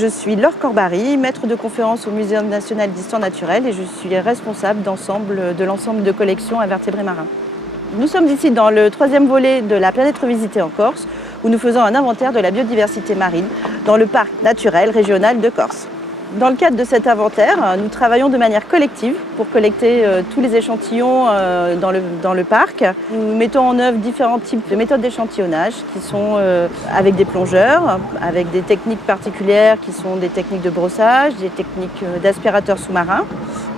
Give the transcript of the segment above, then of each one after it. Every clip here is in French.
Je suis Laure Corbary, maître de conférence au Muséum national d'histoire naturelle et je suis responsable de l'ensemble de collections invertébrés marins. Nous sommes ici dans le 3e volet de la planète revisitée en Corse, où nous faisons un inventaire de la biodiversité marine dans le parc naturel régional de Corse. Dans le cadre de cet inventaire, nous travaillons de manière collective pour collecter tous les échantillons dans le parc. Nous mettons en œuvre différents types de méthodes d'échantillonnage qui sont avec des plongeurs, avec des techniques particulières qui sont des techniques de brossage, des techniques d'aspirateur sous-marin,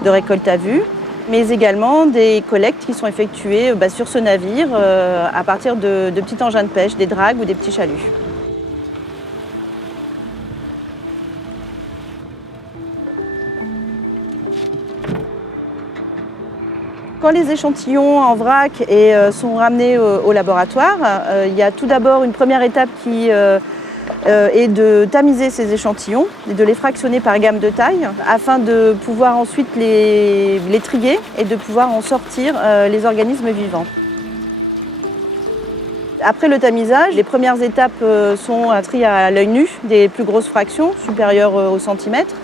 de récolte à vue, mais également des collectes qui sont effectuées sur ce navire à partir de petits engins de pêche, des dragues ou des petits chaluts. Quand les échantillons en vrac sont ramenés au laboratoire, il y a tout d'abord une première étape qui est de tamiser ces échantillons et de les fractionner par gamme de taille afin de pouvoir ensuite les trier et de pouvoir en sortir les organismes vivants. Après le tamisage, les premières étapes sont un tri à l'œil nu des plus grosses fractions supérieures au centimètre.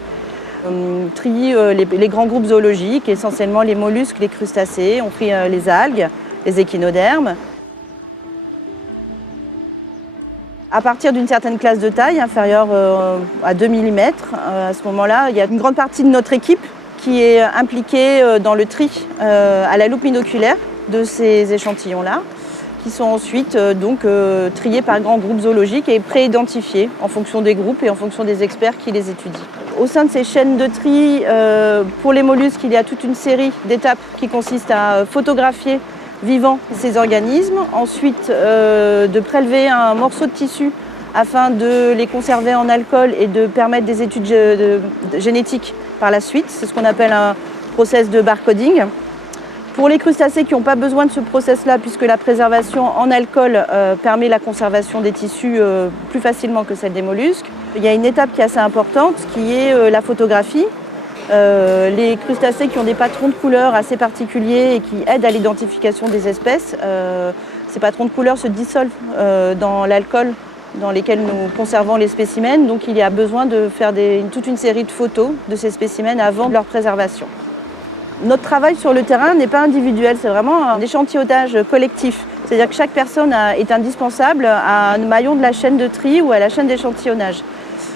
On trie les grands groupes zoologiques, essentiellement les mollusques, les crustacés, on trie les algues, les échinodermes. À partir d'une certaine classe de taille, inférieure à 2 mm, à ce moment-là, il y a une grande partie de notre équipe qui est impliquée dans le tri à la loupe binoculaire de ces échantillons-là, qui sont ensuite triés par grands groupes zoologiques et pré-identifiés en fonction des groupes et en fonction des experts qui les étudient. Au sein de ces chaînes de tri, pour les mollusques, il y a toute une série d'étapes qui consistent à photographier vivant ces organismes, ensuite de prélever un morceau de tissu afin de les conserver en alcool et de permettre des études génétiques par la suite. C'est ce qu'on appelle un process de barcoding. Pour les crustacés qui n'ont pas besoin de ce process-là, puisque la préservation en alcool permet la conservation des tissus plus facilement que celle des mollusques, il y a une étape qui est assez importante, qui est la photographie. Les crustacés qui ont des patrons de couleurs assez particuliers et qui aident à l'identification des espèces, ces patrons de couleurs se dissolvent dans l'alcool dans lequel nous conservons les spécimens. Donc il y a besoin de faire toute une série de photos de ces spécimens avant leur préservation. Notre travail sur le terrain n'est pas individuel, c'est vraiment un échantillonnage collectif. C'est-à-dire que chaque personne est indispensable à un maillon de la chaîne de tri ou à la chaîne d'échantillonnage.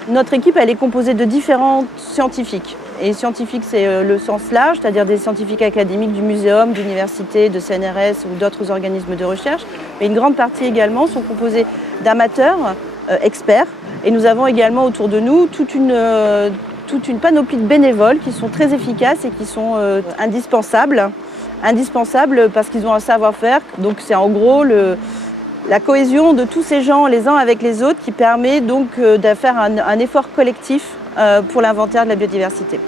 Notre équipe, elle est composée de différents scientifiques. Et scientifiques, c'est le sens large, c'est-à-dire des scientifiques académiques du muséum, d'universités, de CNRS ou d'autres organismes de recherche. Mais une grande partie également sont composés d'amateurs, experts. Et nous avons également autour de nous toute une panoplie de bénévoles qui sont très efficaces et qui sont indispensables. Indispensables parce qu'ils ont un savoir-faire. Donc c'est en gros la cohésion de tous ces gens les uns avec les autres qui permet donc de faire un effort collectif pour l'inventaire de la biodiversité.